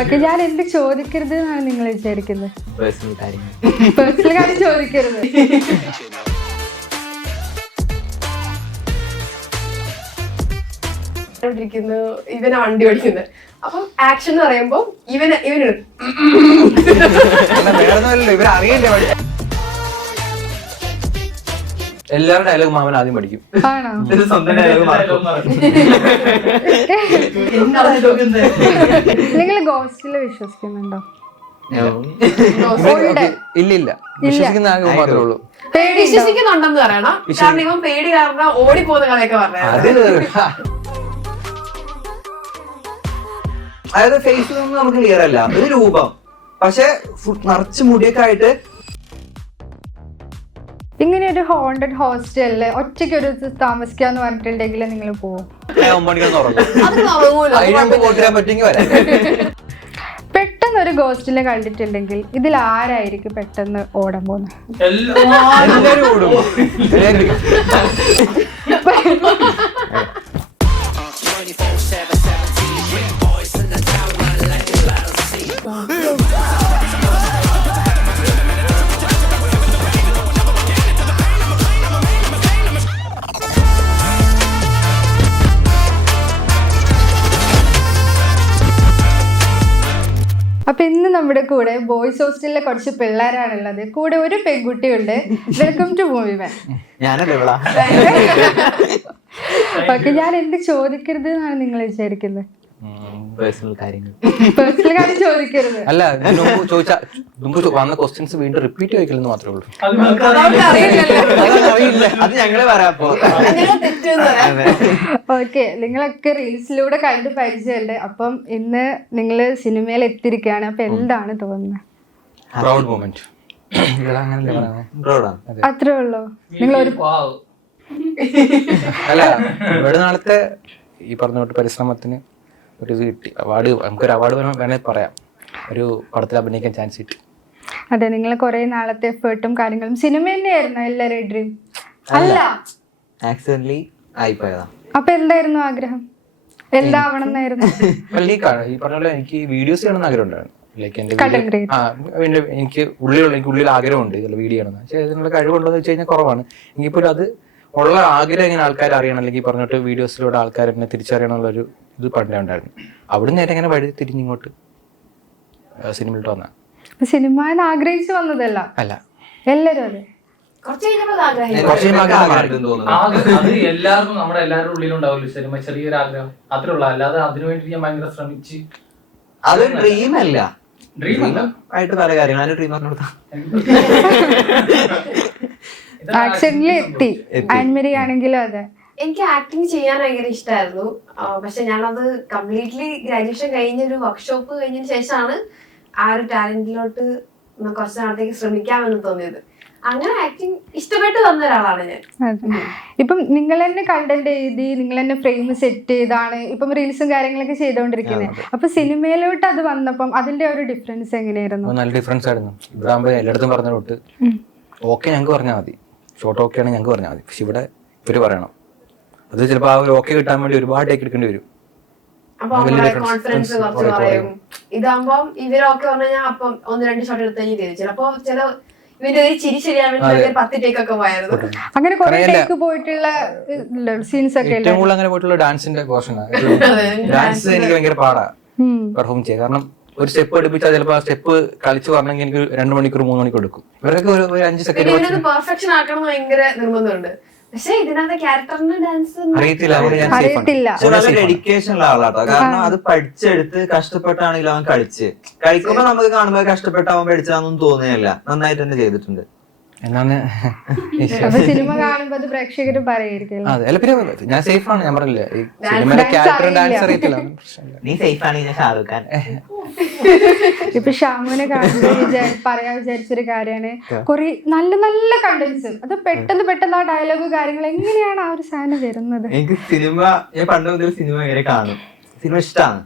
Okay, ഞാൻ എന്ത് ചോദിക്കരുത് എന്നാണ് നിങ്ങൾ വിചാരിക്കുന്നത്? പേഴ്സണൽ കാര്യങ്ങൾ പേഴ്സണൽ കാര്യം ചോദിക്കരുത്. ഇവനെ വണ്ടി ഓടിക്കുന്നത്. അപ്പം ആക്ഷൻ എന്ന് പറയുമ്പോ ഇവന് എല്ലാവരുടെ ഡയലോഗ് മാമൻ ആദ്യം പഠിക്കും. ആണോ? സ്വന്തം ഡയലോഗ് നിങ്ങൾ ഗോസ്റ്റില് വിശ്വസിക്കുന്നുണ്ടോ? ഇല്ല, വിശ്വസിക്കുന്ന ആകെ മാത്രമേ ഉള്ളൂ. വിശ്വസിക്കുന്നുണ്ടെന്ന് പറയണം. കാരണം ഇവൻ പേടി കാരണം ഓടിപ്പോകുന്ന കഥയൊക്കെ പറഞ്ഞു. അതായത് ഫേസിൽ ഒന്നും നമുക്ക് ക്ലിയർ അല്ല, ഒരു രൂപം, പക്ഷെ നിറച്ച് മുടിയൊക്കെ ആയിട്ട്. ഇങ്ങനെ ഒരു ഹോണ്ടഡ് ഹോസ്റ്റലില് ഒറ്റയ്ക്ക് ഒരു താമസിക്കാന്ന് പറഞ്ഞിട്ടുണ്ടെങ്കിൽ നിങ്ങൾ പോവും? പെട്ടെന്ന് ഒരു ഗോസ്റ്റിനെ കണ്ടിട്ടുണ്ടെങ്കിൽ ഇതിൽ ആരായിരിക്കും പെട്ടെന്ന് ഓടാൻ പോകുന്നത്? എല്ലാവരും ഓടും. അപ്പൊ ഇന്ന് നമ്മുടെ കൂടെ ബോയ്സ് ഹോസ്റ്റലിലെ കുറച്ച് പിള്ളേരാണുള്ളത്. കൂടെ ഒരു പെൺകുട്ടിയുണ്ട്. Welcome to movie man. Okay, ഞാൻ എന്ത് ചോദിക്കരുത് എന്നാണ് നിങ്ങൾ വിചാരിക്കുന്നത്? പേഴ്സണൽ കാര്യങ്ങൾ ചോദിക്കരുത്. അല്ല, മുമ്പ് വന്ന ക്വസ്റ്റ്യൻസ് വീണ്ടും റിപ്പീറ്റ് ചോദിക്കലെന്ന് മാത്രമേ ഉള്ളൂ. അത് ഞങ്ങളെ പറയാപ്പോ. ഓക്കെ, നിങ്ങളൊക്കെ റീൽസിലൂടെ കണ്ട് പരിചയമുണ്ട്. അപ്പം ഇന്ന് നിങ്ങള് സിനിമയിൽ എത്തിയിരിക്കുകയാണ്. അപ്പൊ എന്താണ് തോന്നുന്നത്? Proud moment. അത്രേ ഉള്ളൂ. നിങ്ങൾ ഒരു അല്ല, ഇവിടെ നാളത്തെ ഈ പറഞ്ഞ പരിശ്രമത്തിന് ഒരു ഇത് കിട്ടി. അവാർഡ്, നമുക്കൊരു അവാർഡ് വേണമെങ്കിൽ പറയാം. ഒരു പടത്തിൽ അഭിനയിക്കാൻ ചാൻസ് കിട്ടി. അതെ, നിങ്ങൾ കുറെ നാളത്തെ എഫേർട്ടും കാര്യങ്ങളും. സിനിമ തന്നെയായിരുന്നു എല്ലാവരുടെയും ഡ്രീം? അല്ല, ആക്സിഡന്റലി ആയിപ്പോയതാ. അപ്പൊ എന്തായിരുന്നു ആഗ്രഹം? എന്താവണം എന്നായിരുന്നു? ഈ പറഞ്ഞ പോലെ എനിക്ക് വീഡിയോസ് ചെയ്യണമെന്ന് ആഗ്രഹം ഉണ്ടായിരുന്നു. എനിക്ക് ഉള്ളിൽ ആഗ്രഹമുണ്ട് വീഡിയോ ചെയ്യണമെന്ന്. പക്ഷേ അതിനുള്ള കഴിവുണ്ടോ എന്ന് വെച്ച് കഴിഞ്ഞാൽ കുറവാണ്. എങ്കിൽപ്പോലും അത് ഉള്ള ആഗ്രഹം ഇങ്ങനെ ആൾക്കാർ അറിയണം, അല്ലെങ്കിൽ പറഞ്ഞിട്ട് വീഡിയോസിലൂടെ ആൾക്കാർ എന്നെ തിരിച്ചറിയണമെന്നുള്ളൊരു ഇത് പണ്ടേ ഉണ്ടായിരുന്നു. അവിടെ നേരെ ഇങ്ങനെ വഴി തിരിഞ്ഞിങ്ങോട്ട് സിനിമയിലോട്ട് വന്ന. സിനിമ ആഗ്രഹിച്ചു വന്നതല്ല, അല്ല, എല്ലാരും അതെ. എല്ലാവർക്കും നമ്മുടെ എല്ലാവരുടെ ഉള്ളിലുണ്ടാവില്ല സിനിമ, ചെറിയൊരു ആഗ്രഹം അത്രേ ഉള്ളൂ. അല്ലാതെ അതിനുവേണ്ടി ഞാൻ ഭയങ്കര ശ്രമിച്ച്. അതൊരു ഡ്രീം അല്ല, ഡ്രീം ആയിട്ട് പല കാര്യങ്ങളും ഡ്രീം പറഞ്ഞു കൊടുത്താ ആക്സിഡന്റിൽ എത്തി. ആൻമരി ആണെങ്കിലും അതെ. എനിക്ക് ആക്ടിങ് ചെയ്യാൻ ഭയങ്കര ഇഷ്ടമായിരുന്നു. പക്ഷെ ഞാനത് കംപ്ലീറ്റ്ലി ഗ്രാജുവേഷൻ കഴിഞ്ഞൊരു വർക്ക്ഷോപ്പ് കഴിഞ്ഞതിന് ശേഷമാണ് ആ ഒരു ടാലന്റിലോട്ട് കുറച്ച് നാളത്തേക്ക് ശ്രമിക്കാമെന്ന് തോന്നിയത്. അങ്ങനെ ആക്ടിങ് ഇഷ്ടപ്പെട്ട് വന്ന ഒരാളാണ് ഞാൻ. ഇപ്പം നിങ്ങൾ തന്നെ കണ്ടന്റ് എഴുതി, നിങ്ങൾ തന്നെ ഫ്രെയിം സെറ്റ് ചെയ്താണ് ഇപ്പം റീൽസും കാര്യങ്ങളൊക്കെ ചെയ്തോണ്ടിരിക്കുന്നത്. അപ്പൊ സിനിമയിലോട്ട് അത് വന്നപ്പം അതിന്റെ ഒരു ഡിഫറൻസ് എങ്ങനെയായിരുന്നു? നല്ല ഡിഫറൻസ് ആയിരുന്നു. ഇവിടെ ആകുമ്പോൾ എല്ലായിടത്തും പറഞ്ഞോട്ട് ഓക്കെ ഞങ്ങൾക്ക് പറഞ്ഞാൽ മതി, ഷോർട്ട് ഓക്കെ ആണ് ഞങ്ങൾക്ക് പറഞ്ഞാൽ മതി. പക്ഷെ ഇവിടെ ഇവര് പറയണം. അത് ചിലപ്പോൾ ആ ഒരു ഓക്കെ കിട്ടാൻ വേണ്ടി ഒരുപാട് ടേക്ക് എടുക്കേണ്ടി വരും. കോൺഫിഡൻസ് കുറച്ച് പറയും. ഇതാകുമ്പോ ഇവരൊക്കെ പറഞ്ഞാൽ അപ്പം 1-2 ഷോട്ട് എടുത്ത് കഴിഞ്ഞ് തിരിച്ചു. അപ്പൊ ചില ഇവന്റെ ഒരു ചിരി ശരിയാൻ വേണ്ടി 10 ടേക്ക് ഒക്കെ പോയായിരുന്നു. അങ്ങനെ പോയിട്ടുള്ള സീൻസ് ഒക്കെ ഏറ്റവും കൂടുതൽ അങ്ങനെ പോയിട്ടുള്ള ഡാൻസിന്റെ പോർഷനാണ്. ഡാൻസ് എനിക്ക് ഭയങ്കര പാടാ പെർഫോം ചെയ്യാൻ. കാരണം ഒരു സ്റ്റെപ്പ് എടുപ്പിച്ചാൽ ചിലപ്പോൾ ആ സ്റ്റെപ്പ് കളിച്ച് പറഞ്ഞെങ്കിൽ എനിക്ക് 2 മണിക്കൂർ 3 മണിക്കൂർ എടുക്കും. ഇവരൊക്കെ ഒരു 5 സെക്കൻഡ് പെർഫെക്ഷൻ ആക്കണം ഭയങ്കര നിർബന്ധമുണ്ട്. പക്ഷെ ഇതിനകത്ത് ക്യാരക്ടറിന് ഡാൻസ് അറിയത്തില്ല. ഡെഡിക്കേഷൻ ഉള്ള ആളാട്ടോ. കാരണം അത് പഠിച്ചെടുത്ത് കഷ്ടപ്പെട്ടാണെങ്കിലും അവൻ കളിക്കുമ്പോ നമുക്ക് കാണുമ്പോ കഷ്ടപ്പെട്ട് അവൻ പഠിച്ചാന്നൊന്നും തോന്നുകയല്ല. നന്നായിട്ട് തന്നെ ചെയ്തിട്ടുണ്ട്. എന്നാണ് സിനിമ കാണുമ്പോ അത് പ്രേക്ഷകർ പറയായിരിക്കും. അതെ, അല്ല പിന്നെ ഞാൻ സേഫ് ആണ്. ഞാൻ പറഞ്ഞില്ലേ, ഈ സിനിമയിലെ ക്യാരക്ടർ ഡാൻസ് അറിയത്തില്ല. നീ സേഫ് ആണ്. ഞാൻ ഷാറുഖ് ഖാൻ. ഇപ്പൊ ഷാമുവിനെ കാണുമ്പോ പറയാൻ വിചാരിച്ചൊരു കാര്യമാണ്, കുറെ നല്ല നല്ല കണ്ടന്റ്സ്. അത് പെട്ടെന്ന് ആ ഡയലോഗ് കാര്യങ്ങൾ എങ്ങനെയാണ് ആ ഒരു സാധനം വരുന്നത്? എനിക്ക് സിനിമ, ഞാൻ പണ്ട് മുതൽ സിനിമ ഇങ്ങനെ കാണും. സിനിമ ഇഷ്ടമാണ്.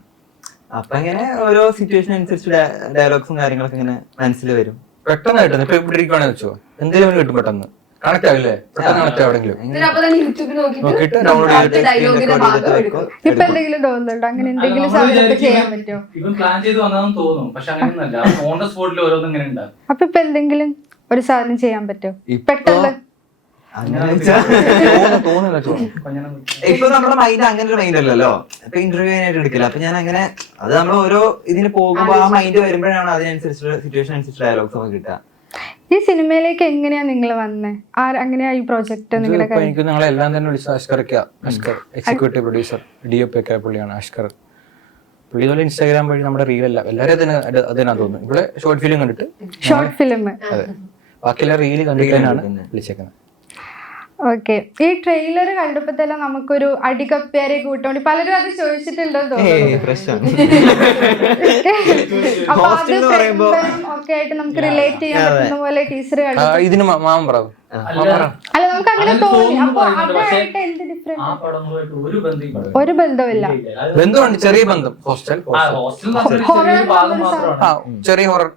അപ്പൊ ഇങ്ങനെ ഓരോ സിറ്റുവേഷൻ അനുസരിച്ച് ഡയലോഗ്സും കാര്യങ്ങളൊക്കെ ഇങ്ങനെ മനസ്സിൽ വരും. പെട്ടെന്നായിട്ട് ഇപ്പൊ ഇവിടെ ഇരിക്കുവാണെന്ന് വെച്ചോ, എന്തെങ്കിലും കിട്ടും പെട്ടെന്ന്. കണക്ട് ആവില്ലേ, പെട്ടെന്ന് കണക്ട് ആവെങ്കിലും അപ്പൊ തന്നെ യൂട്യൂബിൽ നോക്കിയിട്ട് നോക്കിയിട്ട് download ചെയ്തിട്ട് ഡയലോഗിന്റെ ഭാഗം എടുക്കും. ഇപ്പൊ എന്തെങ്കിലും തോന്നുന്നുണ്ടോ അങ്ങനെ എന്തെങ്കിലും സാധനമൊക്കെ ചെയ്യാൻ പറ്റുമോ? ഇവൻ പ്ലാൻ ചെയ്ത് വന്നതെന്ന് തോന്നും, പക്ഷെ അങ്ങനെയൊന്നല്ല, ഓൺ ദ സ്പോട്ടിൽ ഓരോന്നും ഇങ്ങനെ ഉണ്ടാകും. അപ്പൊ ഇപ്പൊ എന്തെങ്കിലും ഒരു സാധനം ചെയ്യാൻ പറ്റുമോ പെട്ടെന്ന്? അങ്ങനെ വെച്ചാ തോന്നുന്നില്ല. ഇപ്പൊ നമ്മുടെ മൈൻഡ് അങ്ങനെ ഒരു മൈൻഡ് അല്ലല്ലോ. ഇപ്പൊ ഇന്റർവ്യൂ ആയിട്ട് എടുക്കില്ല. അപ്പൊ ഞാൻ അങ്ങനെ അത് നമ്മൾ ഓരോ ഇതിന് പോകുമ്പോ ആ മൈൻഡ് വരുമ്പോഴാണ് അതിനനുസരിച്ചുള്ള സിറ്റുവേഷൻ അനുസരിച്ച് ഡയലോഗ്സ് നമുക്ക് കിട്ടുക. ഈ സിനിമയിലേക്ക് എങ്ങനെയാ നിങ്ങൾ വന്നേ? അങ്ങനെയാ ഈ പ്രോജക്ട് നിങ്ങളുടെ എനിക്ക് ഞങ്ങളെല്ലാം തന്നെ വിളിച്ചത് അഷ്കർ എക്സിക്യൂട്ടീവ് പ്രൊഡ്യൂസർ DOP ഒക്കെ പുള്ളിയാണ് അഷ്കർ. പുള്ളി ഇതുപോലെ ഇൻസ്റ്റാഗ്രാം വഴി നമ്മുടെ റീലല്ല എല്ലാവരും അതിനാ തോന്നുന്നു. ഇവിടെ ഷോർട്ട് ഫിലിം കണ്ടിട്ട്, ഷോർട്ട് ഫിലിം, അതെ, ബാക്കിയെല്ലാം റീല് കണ്ടിട്ടാണ് വിളിച്ചേക്കുന്നത്. ഓക്കെ. ഈ ട്രെയിലർ കണ്ടപ്പോ തന്നെ നമുക്കൊരു അടികപ്പേരെ കൂട്ടോണ്ടി പലരും അത് ചോദിച്ചിട്ടുണ്ടെന്ന് തോന്നുന്നു. അപ്പൊ അത് ഒക്കെ ആയിട്ട് നമുക്ക് റിലേറ്റ് ചെയ്യാൻ പറ്റുന്ന പോലെ ടീച്ചർ ഇതിന് മാമൻ പ്രാവ് അല്ല നമുക്ക് അങ്ങനെ തോന്നി. അപ്പൊ അതായിട്ട് എന്ത് ഡിഫറൻസ്? ആ പടങ്ങളുമായിട്ട് ഒരു ബന്ധവും ഒരു ബന്ധമില്ല. ബന്ധമുണ്ട്, ചെറിയ ബന്ധം. ഹോസ്റ്റൽ ഭാഗം മാത്രമാണ്. ചെറിയ ഹൊറർ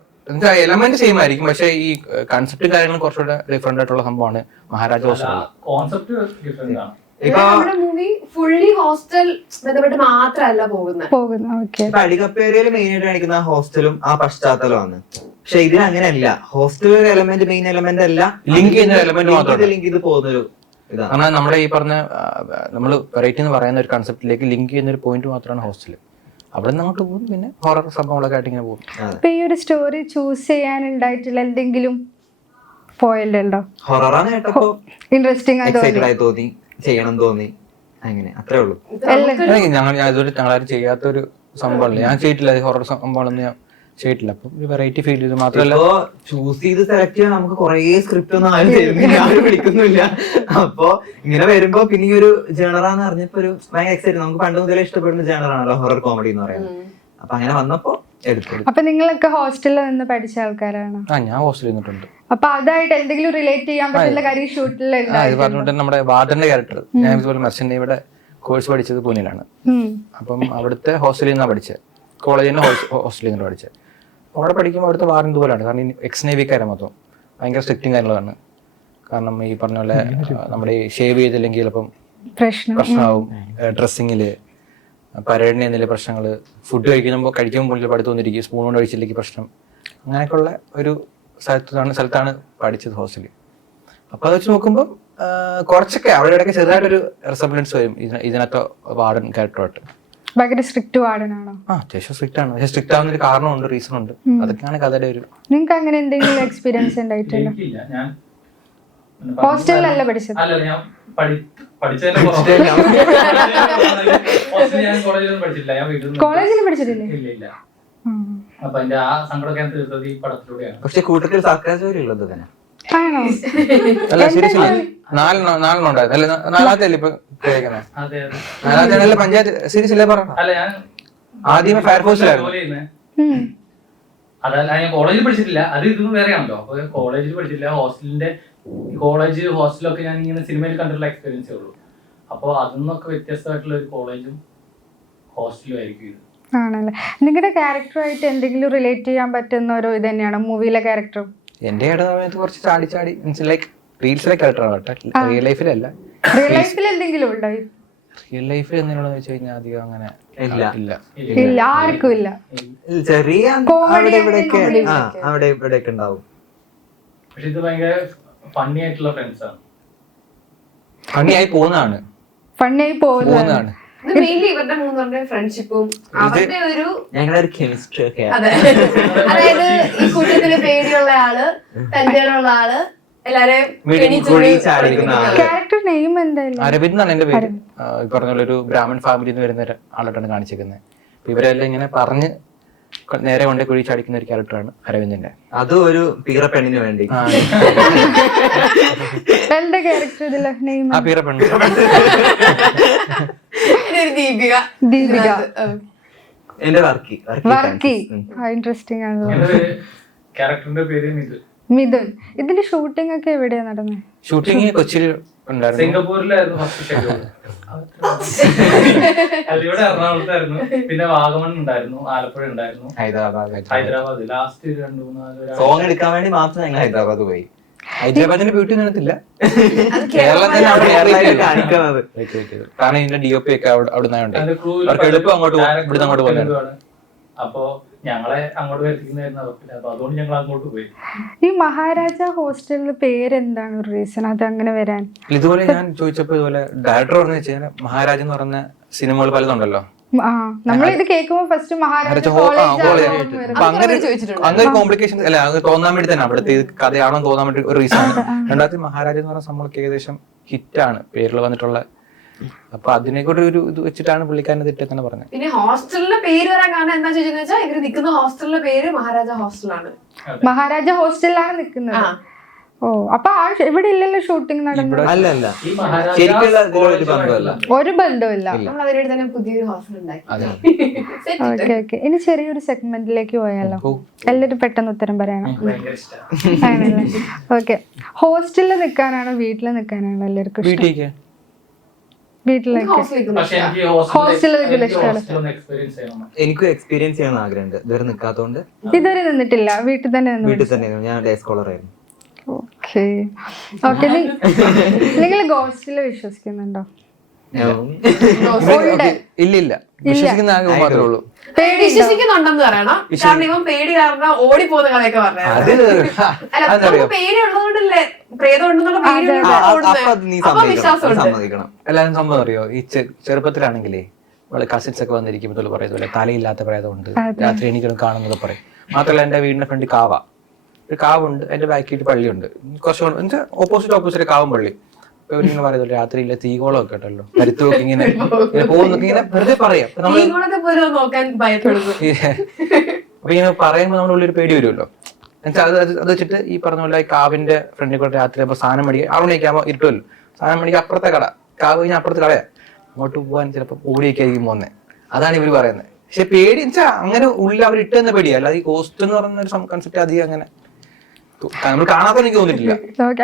എലമെന്റ് സെയിം ആയിരിക്കും, പക്ഷെ ഈ കൺസെപ്റ്റ് കാര്യങ്ങൾ കുറച്ചുകൂടെ ഡിഫറെന്റ് ആയിട്ടുള്ള സംഭവമാണ് മഹാരാജ ഹോസ്റ്റൽ. കോൺസെപ്റ്റ് ഡിഫറെന്റ് ആണ്. നമ്മുടെ മൂവി ഫുള്ളി ഹോസ്റ്റൽ ബന്ധപ്പെട്ട് മാത്രമല്ല പോകുന്നത്. ഇപ്പൊ അടികപ്പേരയില് മെയിൻ ആയിട്ട് കാണിക്കുന്ന ഹോസ്റ്റലും ആ പശ്ചാത്തലമാണ്. പക്ഷെ ഇതിന് അങ്ങനെയല്ല. ഹോസ്റ്റൽ ഒരു എലമെന്റ് മെയിൻ എലമെന്റ് അല്ല, ലിങ്ക് ചെയ്യുന്ന എലമെന്റ് മാത്രമേ ലിങ്ക് ചെയ്ത് പോകുന്നൊരു ഇതാണ്. കാരണം നമ്മുടെ ഈ പറഞ്ഞ നമ്മൾ വെറൈറ്റി എന്ന് പറയുന്ന ഒരു കൺസെപ്റ്റിലേക്ക് ലിങ്ക് ചെയ്യുന്ന ഒരു പോയിന്റ് മാത്രമാണ് ഹോസ്റ്റൽ. അവിടെ നിന്ന് അങ്ങോട്ട് പോകും, പിന്നെ ഹൊറർ സംഭവങ്ങളൊക്കെ ആയിട്ട് ഇങ്ങനെ പോകും. ഇപ്പൊ ഈ ഒരു സ്റ്റോറി ചൂസ് ചെയ്യാനുണ്ടായിട്ടുള്ള എന്തെങ്കിലും പോയിന്റ് ഉണ്ടോ? ഹൊററാണ് കേട്ടപ്പോ ഇൻട്രസ്റ്റിംഗ് എക്സൈറ്റഡ് ആയി തോന്നി, ചെയ്യണം തോന്നി, അങ്ങനെ അത്രേ ഉള്ളൂ. ഇതുവരെ ഞങ്ങളാരും ചെയ്യാത്തൊരു സംഭവമല്ല, ഞാൻ ചെയ്തിട്ടില്ല ഹൊറർ സംഭവങ്ങളൊന്നും ഞാൻ ചെയ്തിട്ടില്ല. അപ്പം ഒരു വെറൈറ്റി ഫീൽ ചെയ്ത് മാത്രമല്ല ചൂസ് ചെയ്ത് സെലക്ട് ചെയ്യാൻ നമുക്ക് കുറെ സ്ക്രിപ്റ്റ് ഒന്നും ആരും തരുന്നില്ല, ആരും വിളിക്കുന്നില്ല. അപ്പൊ ഇങ്ങനെ വരുമ്പോ പിന്നെ ഈ ഒരു ജേണറാന്ന് അറിഞ്ഞപ്പോ ഒരു ഭയങ്കര എക്സൈറ്റ്. നമുക്ക് പണ്ട് മുതലേ ഇഷ്ടപ്പെടുന്ന ജേണറാണല്ലോ ഹൊറർ കോമഡി എന്ന് പറയുന്നത്. അപ്പൊ അങ്ങനെ വന്നപ്പോ എടുത്തു. അപ്പൊ നിങ്ങളൊക്കെ ഹോസ്റ്റലിൽ നിന്ന് പഠിച്ച ആൾക്കാരാണ്? ഞാൻ ഹോസ്റ്റലിൽ നിന്നിട്ടുണ്ട്. അപ്പൊ അതായിട്ട് എന്തെങ്കിലും റിലേറ്റ് ചെയ്യാൻ പറ്റുന്ന കാര്യം ഷൂട്ടിൽ പറഞ്ഞിട്ട് നമ്മുടെ വാർഡന്റെ ക്യാരക്ടർ, ഞാൻ ഇതുപോലെ മെർച്ചന്റ് ഇവിടെ കോഴ്സ് പഠിച്ചത് പൂനെയിലാണ്. അപ്പം അവിടുത്തെ ഹോസ്റ്റലിൽ നിന്നാണ് പഠിച്ചത്, കോളേജിൽ നിന്ന് ഹോസ്റ്റലിൽ നിന്ന് പഠിച്ചത്. അവിടെ പഠിക്കുമ്പോൾ അവിടുത്തെ വാർഡൻ ഇതുപോലെയാണ്. കാരണം ഈ എക്സ് നേവിക്കാരെ മൊത്തം ഭയങ്കര സ്ട്രിക്റ്റും കാര്യങ്ങളാണ്. കാരണം ഈ പറഞ്ഞ പോലെ നമ്മുടെ ഈ ഷേവ് ചെയ്തില്ലെങ്കിൽ ചിലപ്പം പ്രശ്നമാവും, ഡ്രസ്സിങ്ങില് പരേഡിന് എന്തെങ്കിലും പ്രശ്നങ്ങൾ, ഫുഡ് കഴിക്കുമ്പോൾ പഠിത്തം വന്നിരിക്കും, സ്പൂൺ കൊണ്ട് കഴിച്ചില്ലെങ്കിൽ പ്രശ്നം, അങ്ങനെയൊക്കെയുള്ള ഒരു സ്ഥലത്താണ് പഠിച്ചത് ഹോസ്റ്റലിൽ. അപ്പൊ അത് വെച്ച് നോക്കുമ്പോൾ കുറച്ചൊക്കെ അവിടെ ഇടയ്ക്ക് ചെറുതായിട്ടൊരു റിസംബ്ലൻസ് വരും ഇതിനകത്ത് വാർഡൻ ക്യാരക്ടറായിട്ട്. ഭയങ്കര സ്ട്രിക്റ്റ് വാർഡനാണോ? അത്യാവശ്യം സ്ട്രിക്റ്റ് ആണ്, പക്ഷെ സ്ട്രിക്റ്റ് ആവുന്ന ഒരു കാരണമുണ്ട്, റീസൺ ഉണ്ട്. അതൊക്കെയാണ് കഥയുടെ ഒരു. നിങ്ങൾക്ക് അങ്ങനെ എന്തെങ്കിലും എക്സ്പീരിയൻസ് ഉണ്ടായിട്ടുണ്ടോ? ഹോസ്റ്റലിലല്ല പഠിച്ചത്? അല്ല, ഞാൻ കോളേജിലും പഠിച്ചിട്ടില്ലേ? ഇല്ല. അപ്പൊ എന്റെ ആ സങ്കടമൊക്കെ ഞാൻ തീർത്തത് ഈ പടത്തിലൂടെയാണ്. പക്ഷെ കൂട്ടത്തിൽ സർക്കാർ ജോലി ഉള്ളത് തന്നെ ആണോ? അല്ല സീരിയസ്ലി നാലെണ്ണുണ്ടായിരുന്നു. അല്ല നാലാമത്തെ ഇപ്പൊ കേൾക്കുന്നത്, നാലാമത്തെ പഞ്ചായത്ത് സീരിയസ്ലി പറയണം. അല്ല, ഞാൻ ആദ്യമേ ഫയർഫോഴ്സിലായിരുന്നു. അതല്ല, ഞാൻ കോളേജിൽ പഠിച്ചിട്ടില്ല, അത് ഇതൊന്നും വേറെയാണല്ലോ. അപ്പൊ കോളേജിൽ പഠിച്ചിട്ടില്ല, ഹോസ്റ്റലൊക്കെ ഞാൻ ഇങ്ങനെ സിനിമയിൽ കണ്ടിട്ടുള്ള എക്സ്പീരിയൻസേ ഉള്ളൂ. അപ്പൊ അതിന്നൊക്കെ വ്യത്യസ്തമായിട്ടുള്ള ഒരു കോളേജും ഹോസ്റ്റലും ആയിരിക്കും ഇത്. ആണല്ലേ? നിങ്ങളുടെ ക്യാരക്ടറുമായിട്ട് എന്തെങ്കിലും റിലേറ്റ് ചെയ്യാൻ പറ്റുന്ന ഒരു ഇത് തന്നെയാണോ മൂവിയിലെ ക്യാരക്ടറും? എന്റെ സമയത്ത് കുറച്ച് ചാടി മീൻസ് ലൈക്ക് റീൽസിലെ ക്യാരക്ടറാണ്, റിയൽ ലൈഫിലല്ല. റിയൽ ലൈഫിൽ എന്തെങ്കിലും ഉണ്ടോ? റിയൽ ലൈഫിൽ എന്തെങ്കിലും വെച്ച് കഴിഞ്ഞാൽ അധികം അങ്ങനെ ഇല്ല, ആർക്കും ഇല്ല. ചെറിയ അവിടെ ഇവിടെയൊക്കെ ഉണ്ടാവും. പക്ഷെ ഇത് ഭയങ്കര ഫണ്ണി ആയിട്ടുള്ള ഫ്രണ്ട്സ് ആണ്. ഫണ്ണിയായി പോകുന്നതാണ്. മെയിൻലി ഇവരുടെ മൂന്നുപേരുടെ ഫ്രണ്ട്ഷിപ്പും അവരുടെ ഒരു ഞങ്ങളുടെ ഒരു കെമിസ്ട്രി ഒക്കെ. അതായത് ഈ കൂട്ടത്തില് പേടിയുള്ള ആള്, തന്റേടുള്ള ആള്, എല്ലാരെയും ക്യാരക്ടർ നെയിം എന്തായാലും അരവിന്ദ് എന്നാണ് എന്റെ പേര്. ഈ പറഞ്ഞ പോലെ ഒരു ബ്രാഹ്മൺ ഫാമിലിയിൽ നിന്ന് വരുന്ന ആളായിട്ടാണ് കാണിച്ചിരിക്കുന്നത്. അപ്പൊ ഇവരെല്ലാം ഇങ്ങനെ പറഞ്ഞ് നേരെ കൊണ്ടേ കുഴി ചാടിക്കുന്ന ഒരു ക്യാരക്ടറാണ് അരവിന്ദിന്റെ. അത് ഒരു പീറ പെണ്ണിന് വേണ്ടി. എന്റെ ക്യാരക്ടർ ഇതിലെ നെയിം ആ പീറ പെണ്ണ് ദീപിക. എന്റെ വർക്കി. ഇൻട്രസ്റ്റിംഗ് ആണ്. ക്യാരക്ടറിന്റെ പേര് മിഥുൻ. ഇതിന്റെ ഷൂട്ടിംഗ് ഒക്കെ എവിടെയാ നടന്നത്? ഷൂട്ടിംഗ് കൊച്ചിയിൽ ഉണ്ടായിരുന്നു, സിംഗപ്പൂരിലായിരുന്നു ഫസ്റ്റ് ഷെഡ്യൂൾ. അതിവിടെ എറണാകുളത്തായിരുന്നു, പിന്നെ വാഗമൺ ഉണ്ടായിരുന്നു, ആലപ്പുഴ ഉണ്ടായിരുന്നു, ഹൈദരാബാദ് ലാസ്റ്റ് 2-3 സോങ് എടുക്കാൻ വേണ്ടി മാത്രം ഞങ്ങൾ ഹൈദരാബാദ് പോയി. ഹൈദരാബാദിന്റെ ബ്യൂട്ടി നിന്നത്തില്ല, അത് കേരളത്തിൽ കാണിക്കുന്നത്. കാരണം ഇതിന്റെ DOP ഒക്കെ അവിടെ നിന്നായോണ്ട് അതിന്റെ crew ല് അവർക്ക് എളുപ്പം അങ്ങോട്ട് direct ഇവിടുന്ന് അങ്ങോട്ട് പോകാൻ. ആണ്. അപ്പൊ ഞങ്ങളെ അങ്ങോട്ട് വരുത്തിക്കുന്നതായിരുന്നു അവർക്ക്. അപ്പൊ അതുകൊണ്ട് ഞങ്ങൾ അങ്ങോട്ട് പോയി. ഈ മഹാരാജ ഹോസ്റ്റലിന്റെ പേരെന്താണ് ഒരു റീസൺ അത് അങ്ങനെ വരാൻ? ഇതുപോലെ ഞാൻ ചോദിച്ചപ്പോ ഇതുപോലെ ഡയറക്ടർ പറഞ്ഞു വെച്ചാൽ മഹാരാജ് എന്ന് പറഞ്ഞ സിനിമകൾ പലതുണ്ടല്ലോ. ആ നമ്മളിത് കേൾക്കുമ്പോ ഫസ്റ്റ് മഹാരാജ അപ്പൊ അങ്ങനെ കോംപ്ലിക്കേഷൻ അല്ല, അത് തോന്നാൻ വേണ്ടി തന്നെ അവിടുത്തെ ഇത് കഥയാണോ തോന്നാൻ വേണ്ടി ഒരു റീസൺ ആണ്. രണ്ടാമത്തെ മഹാരാജ് എന്ന് പറഞ്ഞ നമ്മൾക്ക് ഏകദേശം ഹിറ്റാണ് പേരിൽ വന്നിട്ടുള്ള. അപ്പൊ അതിനെ കൂടെ ഒരു ഇത് വെച്ചിട്ടാണ് പുള്ളിക്കാരൻ തിട്ടെന്ന് പറഞ്ഞത്. പിന്നെ ഹോസ്റ്റലിന്റെ പേര് വരാൻ കാരണം എന്താ ചോദിച്ചെന്ന് വെച്ചാൽ ഇവര് നിൽക്കുന്ന ഹോസ്റ്റലിന്റെ പേര് മഹാരാജ ഹോസ്റ്റലാണ്. മഹാരാജ ഹോസ്റ്റലിലാണ് നിൽക്കുന്നത്. ഓ അപ്പൊ ആ ഇവിടെ ഇല്ലല്ലോ ഷൂട്ടിംഗ് നടന്നത്? അല്ല ഈ മഹാരാജ ശരിക്കുള്ള ഇതിലൊരു ബന്ധമല്ല. ഒരു ബന്ധമില്ല. നമ്മൾ അതിനുവേണ്ടി തന്നെ പുതിയൊരു ഹോസ്റ്റൽ ഉണ്ടാക്കി. Okay okay. ഇനി ചെറിയൊരു സെഗ്മെന്റിലേക്ക് പോയാലോ? എല്ലാരും പെട്ടെന്ന് ഉത്തരം പറയണം. ഭയങ്കര ഇഷ്ടമാണ്. ആണല്ലേ? ഓക്കെ. ഹോസ്റ്റലിൽ നിൽക്കാനാണോ വീട്ടിൽ നിൽക്കാനാണോ എല്ലാവർക്കും ഇഷ്ടം? വീട്ടിലേക്ക്. പക്ഷെ എനിക്ക് ഹോസ്റ്റലിൽ നിൽക്കുന്ന ഇഷ്ടമാണ്. ഹോസ്റ്റലൊന്ന് എക്സ്പീരിയൻസ് ചെയ്യണം. എനിക്കും എക്സ്പീരിയൻസ് ചെയ്യണം ആഗ്രഹമുണ്ട്. ഇതുവരെ നിൽക്കാത്തോണ്ട് ഇതുവരെ നിന്നിട്ടില്ല, വീട്ടിൽ തന്നെ നിന്ന് വീട്ടിൽ തന്നെ ഞാൻ ഡേ സ്കോളർ ആയിരുന്നു. Okay okay. നിങ്ങൾ ഗോസ്റ്റില് വിശ്വസിക്കുന്നുണ്ടോ? ഇല്ല വിശ്വസിക്കുന്ന ആകെ മാത്രമേ ഉള്ളൂ. വിശ്വസിക്കുന്നുണ്ടെന്ന് പറയണം. കാരണം ഇവൻ പേടി കാരണം ഓടിപ്പോകുന്ന കഥയൊക്കെ പറഞ്ഞു. അല്ല പേടി ഉള്ളതുകൊണ്ടല്ലേ പ്രേതം ഉണ്ടെന്നുള്ള പേടി സമ്മതിക്കണം. എല്ലാരും സംഭവം അറിയോ, ഈ ചെറുപ്പത്തിലാണെങ്കിലേ നമ്മള് കസിൻസ് ഒക്കെ വന്നിരിക്കുമ്പോൾ പറയുന്നത് തലയില്ലാത്ത പ്രേതമുണ്ട്, രാത്രി എനിക്കൊന്ന് കാണുന്നത് പറയും. മാത്രമല്ല എന്റെ വീടിന്റെ ഫ്രണ്ട് ഒരു കാവുണ്ട്, എന്റെ ബാക്കിൽ പള്ളിയുണ്ട്, കുറച്ച് ഓപ്പോസിറ്റ് കാവും പള്ളി. ഇങ്ങനെ പറയുന്നത് രാത്രിയിലെ തീകോളം ഒക്കെ ഉണ്ടല്ലോ, കരുത്തൊക്കെ ഇങ്ങനെ പോകുന്നൊക്കെ ഇങ്ങനെ വെറുതെ പറയാം. അപ്പൊ ഇങ്ങനെ പറയുമ്പോ നമ്മുടെ ഉള്ളിൽ പേടി വരുമല്ലോ. അത് വെച്ചിട്ട് ഈ പറഞ്ഞ പോലെ കാവിന്റെ ഫ്രണ്ടിൽ കൂടെ രാത്രി ആകുമ്പോൾ സാധനം മേടിക്കുക, 6 മണിയാകുമ്പോൾ ഇരുട്ടുമല്ലോ, സാധനം മേടിക്കുക അപ്പുറത്തെ കട, കാവ് കഴിഞ്ഞാൽ അപ്പുറത്തെ കടയാ, അങ്ങോട്ട് പോകാൻ ചിലപ്പോൾ ഓടിയൊക്കെ ആയിരിക്കും പോകുന്നത്. അതാണ് ഇവര് പറയുന്നത്. പക്ഷെ പേടി വെച്ചാൽ അങ്ങനെ ഉള്ളിൽ അവർ ഇട്ടെന്ന പേടിയാ, അല്ലാതെ ഈ കോസ്റ്റ് എന്ന് പറയുന്ന ഒരു കൺസെപ്റ്റ് അധികം അങ്ങനെ നമ്മൾ കാണാത്ത എനിക്ക് തോന്നിട്ടില്ല.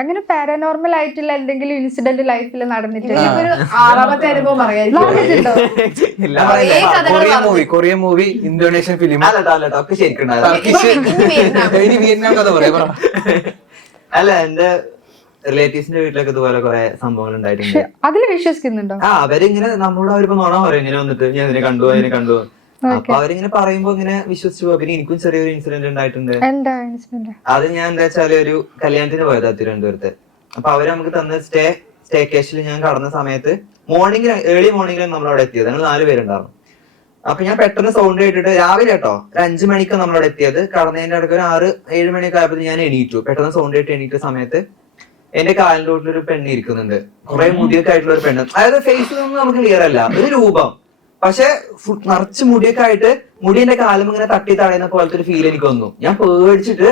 അങ്ങനെ പാരനോർമൽ ആയിട്ടുള്ള എന്തെങ്കിലും ഇൻസിഡന്റ് ലൈഫിൽ നടന്നിട്ടില്ല? 6ാമത്തെ അനുഭവം പറയാം. കൊറിയൻ മൂവി, ഇന്തോനേഷ്യൻ ഫിലിം, ഇനി വിയറ്റ്നാം കഥ പറയാം. അല്ല എന്റെ റിലേറ്റീവ്സിന്റെ വീട്ടിലൊക്കെ ഇതുപോലെ കുറെ സംഭവങ്ങൾ ഉണ്ടായിട്ടുണ്ട്. അതിൽ വിശ്വസിക്കുന്നുണ്ടോ? അവരിങ്ങനെ നമ്മളോട് അവരിപ്പോ നോണ പറയും, ഇങ്ങനെ വന്നിട്ട് ഞാൻ അതിനെ കണ്ടു. അപ്പൊ അവരിങ്ങനെ പറയുമ്പോ ഇങ്ങനെ വിശ്വസിച്ചു പോകും. പിന്നെ എനിക്കും ചെറിയൊരു ഇൻസിഡന്റ് ഉണ്ടായിട്ടുണ്ട്. അത് ഞാൻ എന്താ വെച്ചാല് ഒരു കല്യാണത്തിന് പോയതാ തിരുവനന്തപുരത്ത്. അപ്പൊ അവര് നമുക്ക് തന്ന സ്റ്റേക്കേഷനിൽ ഞാൻ കടന്ന സമയത്ത് ഏർലി മോർണിംഗിലാണ് നമ്മളവിടെ എത്തിയത്. ഞങ്ങൾ 4 പേരുണ്ടായിരുന്നു. അപ്പൊ ഞാൻ പെട്ടെന്ന് സൗണ്ട് കേട്ടിട്ട് രാവിലെ കേട്ടോ ഒരു 5 മണിക്ക് നമ്മളവിടെ എത്തിയത്. കടന്നതിന്റെ അടുത്ത് ഒരു 6-7 മണിയൊക്കെ ആയപ്പോൾ ഞാൻ എണീറ്റു. പെട്ടെന്ന് സൗണ്ട് കേട്ട് എണീറ്റ സമയത്ത് എന്റെ കാലിന്റെ റോട്ടിലൊരു പെണ്ണ് ഇരിക്കുന്നുണ്ട്. കുറെ മുടിയൊക്കെ ആയിട്ടുള്ള ഒരു പെണ്ണ്. അതായത് ഫേസിലൊന്നും നമുക്ക് ക്ലിയർ അല്ല, ഒരു രൂപം, പക്ഷെ നിറച്ച് മുടിയൊക്കെ ആയിട്ട് മുടി എന്റെ കാലം ഇങ്ങനെ തട്ടി തടയുന്ന പോലത്തെ ഒരു ഫീൽ എനിക്ക് വന്നു. ഞാൻ പേടിച്ചിട്ട്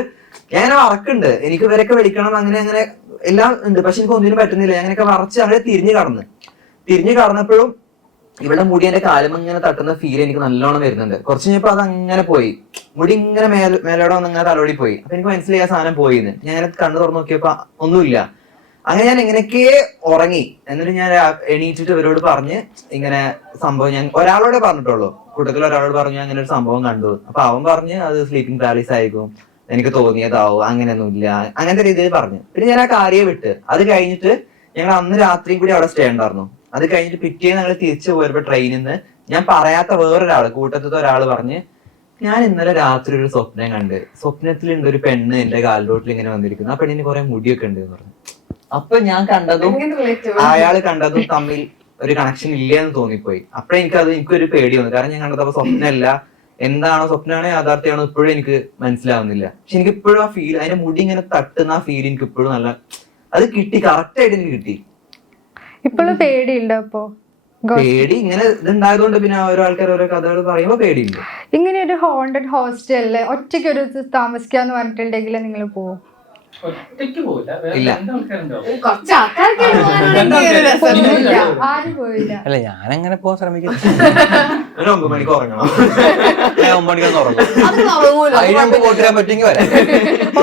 ഞാൻ വറക്കുണ്ട്, എനിക്ക് ഇവരൊക്കെ വിളിക്കണം, അങ്ങനെ എല്ലാം ഉണ്ട്. പക്ഷെ എനിക്ക് ഒന്നിനും പറ്റുന്നില്ല. ഞാനൊക്കെ വറച്ച് അങ്ങനെ തിരിഞ്ഞു കടന്നപ്പോഴും ഇവിടെ മുടി എന്റെ കാലം ഇങ്ങനെ തട്ടുന്ന ഫീൽ എനിക്ക് നല്ലോണം വരുന്നുണ്ട്. കുറച്ച് കഴിഞ്ഞപ്പോ അത് അങ്ങനെ പോയി, മുടി ഇങ്ങനെ മേലോടെ വന്ന് ഇങ്ങനെ തലോടി പോയി. അപ്പൊ എനിക്ക് മനസ്സിലായി ആ സാധനം പോയിന്ന്. ഞാൻ കണ്ണു തുറന്നു നോക്കിയപ്പോ ഒന്നുമില്ല. അങ്ങനെ ഞാൻ എങ്ങനെയൊക്കെ ഉറങ്ങി. എന്നിട്ട് ഞാൻ എണീറ്റിട്ട് ഇവരോട് പറഞ്ഞ് ഇങ്ങനെ സംഭവം ഞാൻ ഒരാളോടെ പറഞ്ഞിട്ടുള്ളൂ, കൂട്ടത്തിൽ ഒരാളോട് പറഞ്ഞു അങ്ങനെ ഒരു സംഭവം കണ്ടു. അപ്പൊ അവൻ പറഞ്ഞ് അത് സ്ലീപ്പിംഗ് പാരലൈസ് ആയിരിക്കും, എനിക്ക് തോന്നിയതാവും, അങ്ങനെയൊന്നുമില്ല, അങ്ങനത്തെ രീതിയിൽ പറഞ്ഞു. പിന്നെ ഞാൻ ആ കാര്യം വിട്ട്. അത് കഴിഞ്ഞിട്ട് ഞങ്ങൾ അന്ന് രാത്രിയും കൂടി അവിടെ സ്റ്റേ ഉണ്ടായിരുന്നു. അത് കഴിഞ്ഞിട്ട് പിറ്റേന്ന് ഞങ്ങൾ തിരിച്ചു പോയപ്പോ ട്രെയിനിൽ നിന്ന് ഞാൻ പറയാത്ത വേറൊരാള്, കൂട്ടത്തിലത്തെ ഒരാള് പറഞ്ഞ് ഞാൻ ഇന്നലെ രാത്രി ഒരു സ്വപ്നം കണ്ട്, സ്വപ്നത്തിലുണ്ട് ഒരു പെണ്ണ് എന്റെ കാലിലോട്ടിൽ ഇങ്ങനെ വന്നിരിക്കുന്നു, ആ പെണ്ണിന് കുറെ മുടിയൊക്കെ ഉണ്ട് എന്ന് പറഞ്ഞു. അപ്പൊ ഞാൻ കണ്ടതും അയാള് കണ്ടതും തമ്മിൽ ഒരു കണക്ഷൻ ഇല്ല എന്ന് തോന്നിപ്പോയി. അപ്പഴേ എനിക്കൊരു പേടി വന്നു. കാരണം ഞാൻ കണ്ടത് സ്വപ്നമല്ല, എന്താണോ സ്വപ്നമാണോ യാഥാർത്ഥ്യമാണോ ഇപ്പോഴും എനിക്ക് മനസ്സിലാവുന്നില്ല. പക്ഷെ എനിക്ക് ഇപ്പോഴും ആ ഫീൽ, അതിന്റെ മുടി ഇങ്ങനെ തട്ടുന്ന ആ ഫീൽ എനിക്ക് ഇപ്പോഴും നല്ല അത് കിട്ടി, കറക്റ്റ് ആയിട്ട് എനിക്ക് കിട്ടി. ഇപ്പോഴും പേടിയുണ്ടോ? അപ്പൊ പേടി ഇങ്ങനെ ഇതുണ്ടായതുകൊണ്ട് പിന്നെ ഓരോ ആൾക്കാർ ഓരോ കഥകൾ പറയുമ്പോ പേടിയുണ്ട്. ഇങ്ങനെ ഒരു ഹോണ്ടഡ് ഹോസ്റ്റലില് ഒറ്റയ്ക്ക് ഒരു താമസിക്കാന്ന് പറഞ്ഞിട്ടുണ്ടെങ്കിൽ നിങ്ങൾ പോവും? ഒറ്റയ്ക്ക് പോയില്ല, ഇല്ല. കുറച്ച് ആൾക്കാർക്ക് ആരും പോയില്ല. അല്ല ഞാനങ്ങനെ പോകാൻ ശ്രമിക്കുന്നു. 9 മണിക്ക് ഉറങ്ങണം, 9 മണിക്കൊന്നും ഉറങ്ങും. അതിന് പോട്ടിരാൻ പറ്റുമെങ്കിൽ വരാം.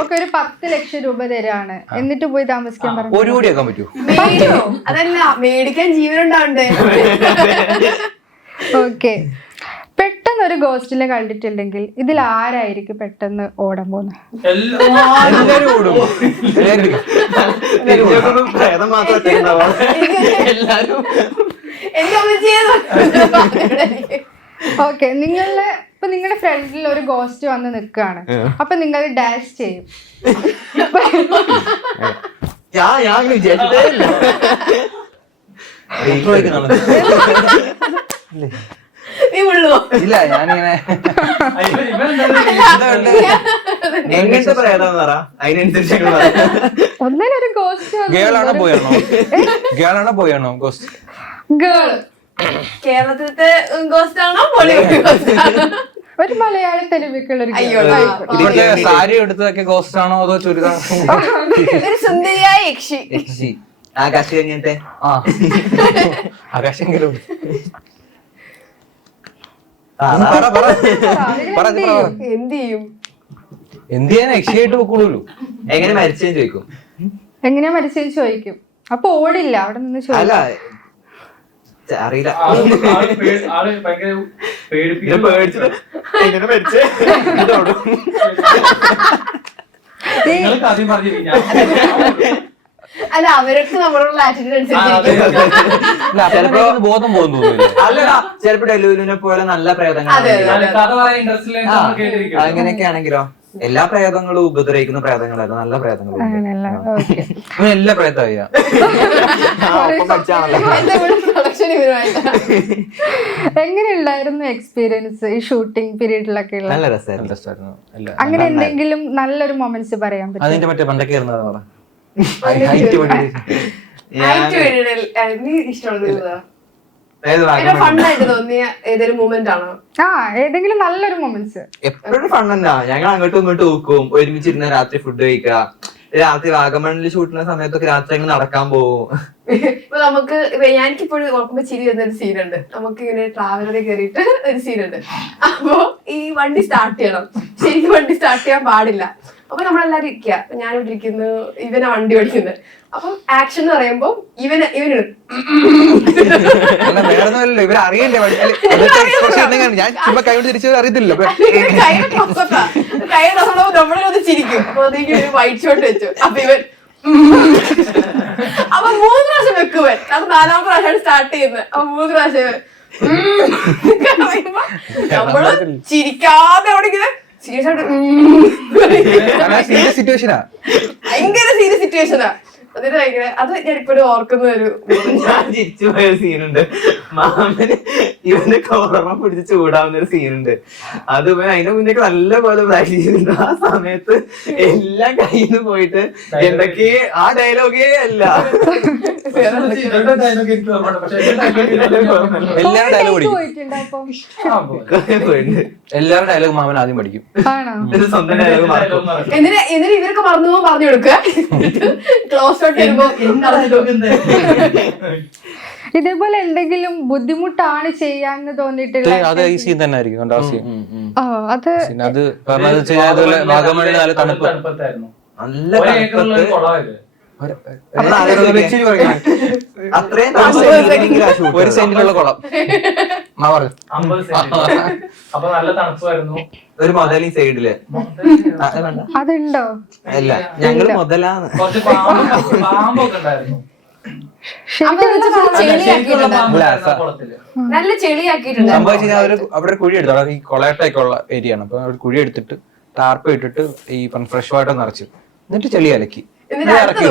ഓക്കെ, ഒരു 10 ലക്ഷം രൂപ തരാണ്, എന്നിട്ട് പോയി താമസിക്കാൻ പറഞ്ഞു. 1 കോടി ആക്കാൻ പറ്റുമോ? അതല്ല, മേടിക്കാൻ ജീവനുണ്ടാവണ്ടേ? ഓക്കെ, പെട്ടെന്ന് ഒരു ഗോസ്റ്റിനെ കണ്ടിട്ടുണ്ടെങ്കിൽ ഇതിൽ ആരായിരിക്കും പെട്ടെന്ന് ഓടാൻ പോകുന്നത്? എല്ലാവരും ഓടും. തിരിഞ്ഞോക്കുമ്പോ പ്രേതം മാത്രം ഒറ്റയ്ക്കുണ്ടാവുക. എല്ലാരും ഓക്കെ, നിങ്ങളുടെ ഫ്രണ്ടിൽ ഒരു ഗോസ്റ്റ് വന്ന് നിൽക്കുകയാണ്, അപ്പൊ നിങ്ങൾ ഡാഷ് ചെയ്യും. ഞാൻ വിചാരിച്ചിട്ടേ ഇല്ല. ഇല്ല, ഞാനിങ്ങനെ എങ്ങനത്തെ പ്രേതം പറ, അതിനനുസരിച്ച് ഞങ്ങൾ പറയാം. ഒന്നിനൊരു ഗോസ്റ്റ് ഗേളാണോ ബോയാണോ? ഗേളാണോ ബോയാണോ ഗോസ്റ്റ്? ഗേൾ. കേരളത്തിലത്തെ ഗോസ്റ്റ് ആണോ ബോളിവുഡ് ഗോസ്റ്റ് ആണോ? ഒരു മലയാളി തെരുവിക്കുള്ള ഒരു ഇപ്പോഴത്തെ സാരി എടുത്തതൊക്കെ ഗോസ്റ്റ് ആണോ അതോ ചുരിദാർ? ഒരു സുന്ദരിയായ യക്ഷി. ആകാശം കഴിഞ്ഞിട്ട് ആകാശെങ്കിലും എന്ത് ചെയ്യും? എന്ത് ചെയ്യാൻ യക്ഷിയായിട്ട് വെക്കുള്ളൂ. എങ്ങനെ മരിച്ചെന്ന് ചോദിക്കും. എങ്ങനെയാ മരിച്ചെന്ന് ചോദിക്കും. അപ്പൊ ഓടില്ല, അവിടെ നിന്ന് അല്ല ചോദിക്കും. അറിയില്ല. ആള് ഭയങ്കര പേടിപ്പിക്കുന്ന എങ്ങനെ മരിച്ചേ നിങ്ങൾക്ക് ആദ്യം പറഞ്ഞിരിക്കും. അല്ല, അവർക്ക് നമ്മളോടുള്ള ആറ്റിറ്റ്യൂഡ് അനുസരിച്ച് ചിലപ്പോ ബോധം പോകുന്നു. അല്ലടാ, ചിലപ്പോ ഡെലുവിനെ പോലെ നല്ല പ്രേതങ്ങൾ അതെ, അതെ. കഥ പറയാൻ ഇൻട്രസ്റ്റ് കേട്ടിരിക്കും. അങ്ങനെയൊക്കെ ആണെങ്കിലോ എല്ലാ പ്രേതങ്ങളും ഉപദ്രവിക്കുന്ന പ്രേതങ്ങളല്ല, നല്ല പ്രേതങ്ങളും അങ്ങനെയല്ല. ഓക്കെ, എല്ലാ പ്രയത്നമായ എന്റെ കൂടെ പ്രൊഡക്ഷൻ ഇവരുമായിട്ട് എങ്ങനെയുണ്ടായിരുന്നു എക്സ്പീരിയൻസ് ഈ ഷൂട്ടിംഗ് പീരീഡിലൊക്കെ ഉള്ള? നല്ല രസമായിരുന്നു. അങ്ങനെ എന്തെങ്കിലും നല്ലൊരു മൊമെന്റ്സ് പറയാൻ പറ്റും? അതിന്റെ മറ്റേ പണ്ടൊക്കെ ഇരുന്നത് പറ. ഇഷ്ടമുള്ളത് ഫണ്ണായിട്ട് തോന്നിയ ഏതൊരു മൂമെന്റ് ആണോ? ഏതെങ്കിലും നല്ലൊരു മൊമെന്റ്സ്. എപ്പോഴും ഫണ്ണാ. ഞങ്ങൾ അങ്ങോട്ടും ഇങ്ങോട്ടും നോക്കും, ഒരുമിച്ചിരുന്ന രാത്രി ഫുഡ് കഴിക്കുക. രാത്രി വാഗമണിൽ ഷൂട്ടിന്റെ സമയത്തൊക്കെ രാത്രി അങ്ങ് നടക്കാൻ പോവും. ഇപ്പൊ നമുക്ക് എനിക്കിപ്പോഴും ഓർക്കുമ്പോ ചിരി വരുന്ന ഒരു സീനുണ്ട്. നമുക്ക് ഇങ്ങനെ ട്രാവലറിൽ കയറിയിട്ട് ഒരു സീനുണ്ട്. അപ്പൊ ഈ വണ്ടി സ്റ്റാർട്ട് ചെയ്യണം. ശരിക്കും വണ്ടി സ്റ്റാർട്ട് ചെയ്യാൻ പാടില്ല. അപ്പൊ നമ്മളെല്ലാരും ഇരിക്കുക. ഞാനിവിടെ ഇരിക്കുന്നു, ഇവനെ വണ്ടി ഓടിക്കുന്നത്. അപ്പം ആക്ഷൻ എന്ന് പറയുമ്പോ ഇവന് വേറൊന്നുമല്ലോ, ഇവർ അറിയണ്ടേ? ഞാൻ ചുമ്മാ കൈ കൊണ്ട് തിരിച്ചു അറിയത്തില്ല. നമ്മളൊന്ന് ചിരിക്കും. അപ്പൊ അതെനിക്ക് ഒരു വൈറ്റ് ഷോട്ട് വെച്ചു. അപ്പൊ ഇവൻ അപ്പൊ 3 പ്രാവശ്യം വെക്കുവൻ. അപ്പൊ 4ാമത്തെ പ്രാവശ്യമാണ് സ്റ്റാർട്ട് ചെയ്യുന്നത്. അപ്പൊ 3 പ്രാവശ്യം നമ്മള് ചിരിക്കാതെ ഓടിക്കുന്നത് സീരിയസ് ആയിട്ട് സിറ്റുവേഷനാ, ഭയങ്കര സീരിയസ് സിറ്റുവേഷനാ. അതിന് ഭയങ്കര അത് ഞാൻ ഇപ്പോഴും ഓർക്കുന്ന ഒരു ഞാൻ ചിരിച്ചു പോയ സീനുണ്ട്. മാമന് ഇവന്റെ കോളറ പിടിച്ച് ചൂടാവുന്ന ഒരു സീനുണ്ട്. അത് അതിന്റെ മുന്നേ നല്ല പോലെ പ്രാക്ടീസ് ചെയ്തിട്ടുണ്ട്. ആ സമയത്ത് എല്ലാം കയ്യിൽ നിന്ന് പോയിട്ട് എന്തൊക്കെ ആ ഡയലോഗേ അല്ല എല്ലാവരും ഡയലോഗ് പഠിക്കും. പോയിട്ടുണ്ട് അപ്പം? പോയിട്ടുണ്ട്. എല്ലാവരും ഡയലോഗ് മാമൻ ആദ്യം പഠിക്കും. ആണോ? ഒരു സ്വന്തം ഡയലോഗ് മറക്കും. എന്നിട്ട് ഇവർക്ക് മറന്നു പോകുമ്പോൾ പറഞ്ഞു കൊടുക്കുക. ക്ലോസ് ഔട്ട് ചെയ്യുമ്പോ ഇതേപോലെ എന്തെങ്കിലും ബുദ്ധിമുട്ടാണ് ചെയ്യാന്ന് തോന്നിയിട്ടുള്ള അത് ഈ സീൻ തന്നെ ആയിരിക്കും. കണ്ടോ ആ സീൻ? അത് അത് പറഞ്ഞത് അതുപോലെ വാഗമണിൽ നല്ല തണുപ്പ്, തണുപ്പത്തായിരുന്നു. നല്ല ഏക്കറുള്ള ഒരു കുളമായത്. അത്രയും ഒരു സെന്റിലുള്ള കുളം. 50 സെന്റ്. അപ്പൊ നല്ല തണുപ്പായിരുന്നു. ഒരു മുതലി സൈഡില് അതുണ്ടോ? അല്ല, ഞങ്ങള് മുതലാണ്. കുറച്ച് പാമ്പൊക്കെ ഉണ്ടായിരുന്നു. നല്ല ചെളിയാക്കിയിട്ടുണ്ട്. സംഭവിച്ചാൽ അവിടെ കുഴി എടുത്തു. അവിടെ ഈ കൊളയട്ടൊക്കെ ഉള്ള ഏരിയ ആണ്. അപ്പൊ അവിടെ കുഴി എടുത്തിട്ട് ടാർപ്പ് ഇട്ടിട്ട് ഈ ഫ്രഷ് വാട്ടർ നിറച്ചു, എന്നിട്ട് ചെളി അലക്കി അടുത്ത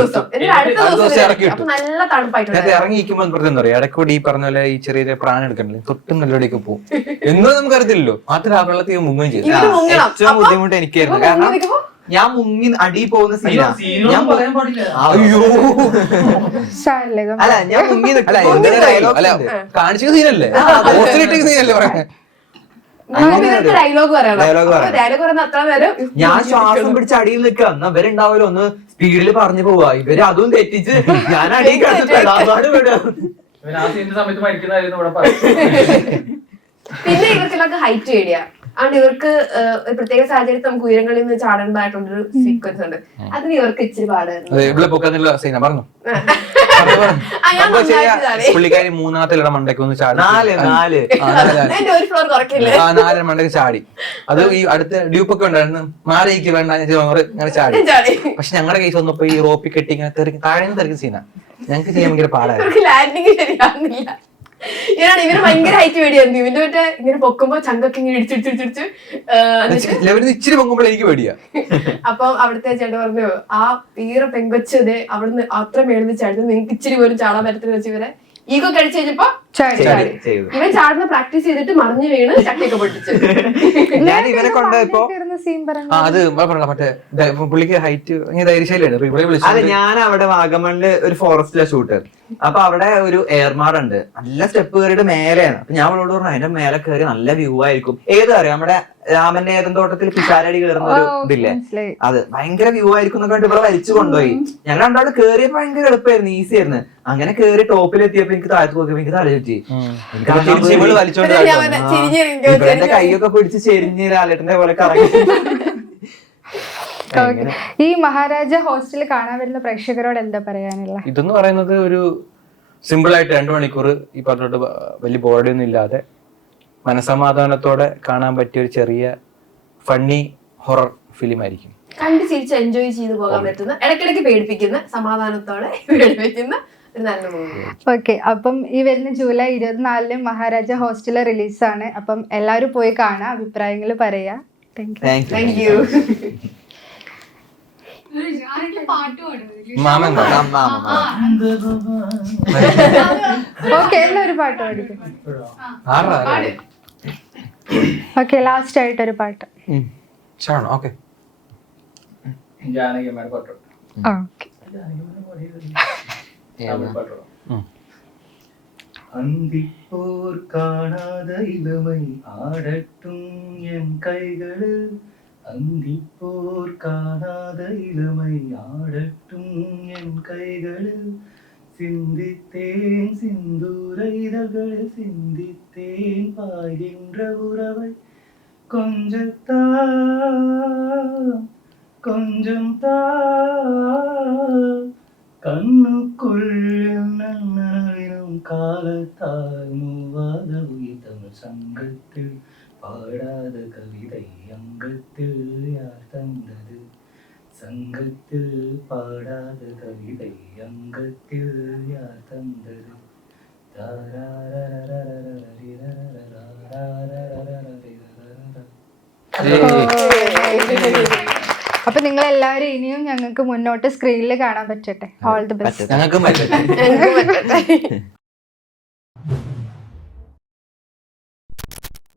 ദിവസം ഇറക്കി വിട്ടു. നല്ല തണുപ്പായിട്ടുണ്ട്. നേരത്തെ ഇറങ്ങിയിരിക്കുമ്പോ പ്രത്യേകം എന്താ പറയാ, ഇടയ്ക്കൂടി ഈ പറഞ്ഞ പോലെ ഈ ചെറിയ ചെറിയ പ്രാണം എടുക്കണില്ലേ, തൊട്ടും നല്ലവിടെയൊക്കെ പോകും. എന്നും നമുക്ക് അറിയത്തില്ലല്ലോ. മാത്രം ആ വെള്ളത്തിൽ മുങ്ങുകയും ചെയ്തു. ഏറ്റവും ബുദ്ധിമുട്ട് എനിക്കായിരുന്നു. കാരണം ഞാൻ മുങ്ങി അടി പോകുന്ന സീനാ. ഞാൻ പറയാൻ പാടില്ല. അയ്യോ അല്ല, ഞാൻ മുങ്ങി അല്ല കാണിച്ച സീനല്ലേ, സീനല്ലേ പറയാ. ഡയലോഗ് പറയണം. ഡയലോഗ് പറയുന്ന അത്ര നേരം ഞാൻ ശ്വാസം പിടിച്ച് അടിയിൽ നിൽക്കുക. എന്നാ ഇവരുണ്ടാവല്ലോ ഒന്ന് സ്പീഡിൽ പറഞ്ഞു പോവാ. ഇവര് അതും തെറ്റിച്ച് ഞാൻ അടിയിൽ സമയത്ത് മരിക്കുന്നതായിരുന്നു ഇവിടെ പറയും. പിന്നെ ഇവർക്കെല്ലാം ഹൈറ്റ് പേടിയാ. അതുകൊണ്ട് ഇവർക്ക് ഒരു പ്രത്യേക സാഹചര്യത്തിൽ നമുക്ക് ഉയരങ്ങളിൽ നിന്ന് ചാടേണ്ടതായിട്ടുള്ളൊരു സീക്വൻസ് ഉണ്ട്. അതിന് ഇവർക്ക് ഇച്ചിരി പാടായിരുന്നു. അതെ, ഇവിടെ പൊക്കത്തിലുള്ള സീന പറഞ്ഞു. പുള്ളിക്കാരി മൂന്നാമത്തെ മണ്ടയ്ക്ക് ഒന്ന് ചാടി, എന്റെ ഒരു ഫ്ലോർ കുറയ്ക്കില്ലേ, 4 മണ്ടയ്ക്ക് ചാടി. അത് ഈ അടുത്ത ഡ്യൂപ്പൊക്കെ ഉണ്ടായിരുന്നു, മാറിക്ക് വേണ്ട ഇങ്ങനെ ചാടി. പക്ഷെ ഞങ്ങളുടെ കേസ് വന്നപ്പോ ഈ റോപ്പി കെട്ടി ഇങ്ങനെ താഴെ തെറിക്കുന്ന സീന ഞങ്ങൾക്ക് ചെയ്യാൻ ഭയങ്കര പാടായിരുന്നു. ലാൻഡിങ് ശരിയാവുന്നില്ല. ഇവരാണ് ഇവര് ഭയങ്കര ഹൈറ്റ് പേടിയായിരുന്നു. ഇവന്റെ മറ്റേ ഇങ്ങനെ പൊക്കുമ്പോ ചങ്കൊക്കെ ഇങ്ങനെ ഇടിച്ചിടിച്ചിടിച്ച് ഇച്ചിരി പൊങ്ങുമ്പോൾ എനിക്ക് പേടിയാ. അപ്പം അവിടുത്തെ ചേട്ടൻ പറഞ്ഞു, ആ വീറ പെങ്കൊച്ചത് അവിടുന്ന് അത്ര മേളിൽ ചാടുന്നു, നിങ്ങൾക്ക് ഇച്ചിരി പോലും ചാടാൻ പറ്റത്തില്ല വെച്ച് ഇവരെ ഈഗോ കഴിച്ചു കഴിഞ്ഞപ്പോ ചാടി. ഇവൻ ചാടുന്ന പ്രാക്ടീസ് ചെയ്തിട്ട് മറിഞ്ഞു വീണ് ചട്ടിയൊക്കെ പൊട്ടിച്ചു. ഞാൻ ഇവനെ കൊണ്ടുപോയപ്പോ അത് മറ്റേ പുള്ളിക്ക് ഹൈറ്റ് ധൈര്യശാലിയാണ്. അത് ഞാൻ അവിടെ വാഗമണില് ഒരു ഫോറസ്റ്റിലെ ഷൂട്ട്. അപ്പൊ അവിടെ ഒരു എയർമാടുണ്ട്, നല്ല സ്റ്റെപ്പ് കയറിയിട്ട് മേലെയാണ്. അപ്പൊ ഞാൻ അവളോട് പറഞ്ഞു അതിന്റെ മേലെ കയറി നല്ല വ്യൂ ആയിരിക്കും. ഏത് അറിയാം, നമ്മുടെ രാമന്റെ ഏതൻ തോട്ടത്തിൽ പിഷാരടി കയറുന്ന ഒരു ഇതില്ലേ, അത് ഭയങ്കര വ്യൂ ആയിരിക്കും എന്നൊക്കെ വേണ്ടി ഇവിടെ വലിച്ചു കൊണ്ടുപോയി. ഞങ്ങൾ രണ്ടാള് കേറിയപ്പോ ഭയങ്കര എളുപ്പമായിരുന്നു, ഈസി ആയിരുന്നു. അങ്ങനെ കേറി ടോപ്പിലെത്തിയപ്പോ എനിക്ക് താഴത്ത് നോക്കിയപ്പോ എനിക്ക് തല ചുറ്റി. എന്റെ കൈയൊക്കെ പിടിച്ച് ചെരിഞ്ഞ് ലാലേട്ടന്റെ പോലെ കറങ്ങി. ഈ മഹാരാജ ഹോസ്റ്റലിൽ കാണാൻ വരുന്ന പ്രേക്ഷകരോട് എന്താ പറയാനുള്ള? ഇതെന്ന് പറയുന്നത് ഒരു സിമ്പിൾ ആയിട്ട് 2 മണിക്കൂർ ഈ പറഞ്ഞിട്ട് വലിയ ബോർഡൊന്നും ഇല്ലാതെ മനസമാധാനത്തോടെ കാണാൻ പറ്റിയ ഒരു ചെറിയ ഫണ്ണി ഹൊറർ ഫിലിം ആയിരിക്കും. കണ്ട് ചിരിച്ച് എൻജോയ് ചെയ്ത് പോകാൻ പറ്റുന്ന, ഇടയ്ക്കിടയ്ക്ക് പേടിപ്പിക്കുന്ന, സമാധാനത്തോടെ പേടിപ്പിക്കുന്ന ഒരു നല്ല മൂവി. ഓക്കെ, അപ്പം ഈ വരുന്ന ജൂലൈ 24 മഹാരാജ ഹോസ്റ്റലിൽ റിലീസാണ്. അപ്പം എല്ലാവരും പോയി കാണാം, അഭിപ്രായങ്ങൾ പറയാ. Thank you. മാമൻ ഓക്കെ, എല്ലാവരും പാട്ട് പാടിക്കും. ഓക്കെ, ലാസ്റ്റ് ആയിട്ട് ഒരു പാട്ട്. ഓക്കെ, ജാനകിയമ്മയുടെ പാട്ടോ. ഓക്കെ. അന്തിപ്പോർ കാണാத ഇளமை ஆடட்டும் என் கைகளு, அந்திப்போர் காணாத இளமை ஆடட்டும் என் கைகளு, சிந்தித்தேன் சிந்தூர இதழ்களில் சிந்தித்தேன் பாய்கின்ற உறவை, கொஞ்சம் கண்ணுக்குள் நன்னனும் காலத்தால் மூவாத உயிர் தமிழ் சங்கத்தில் பாடாத கவிதை அங்கத்தில் யார் தந்தது, சங்கத்தில் பாடாத கவிதை அங்கத்தில் யார் தந்தது. അപ്പൊ നിങ്ങൾ എല്ലാവരും ഇനിയും ഞങ്ങൾക്ക് മുന്നോട്ട് സ്ക്രീനിൽ കാണാൻ പറ്റട്ടെ. All the best. ഞങ്ങൾക്കും പറ്റട്ടെ.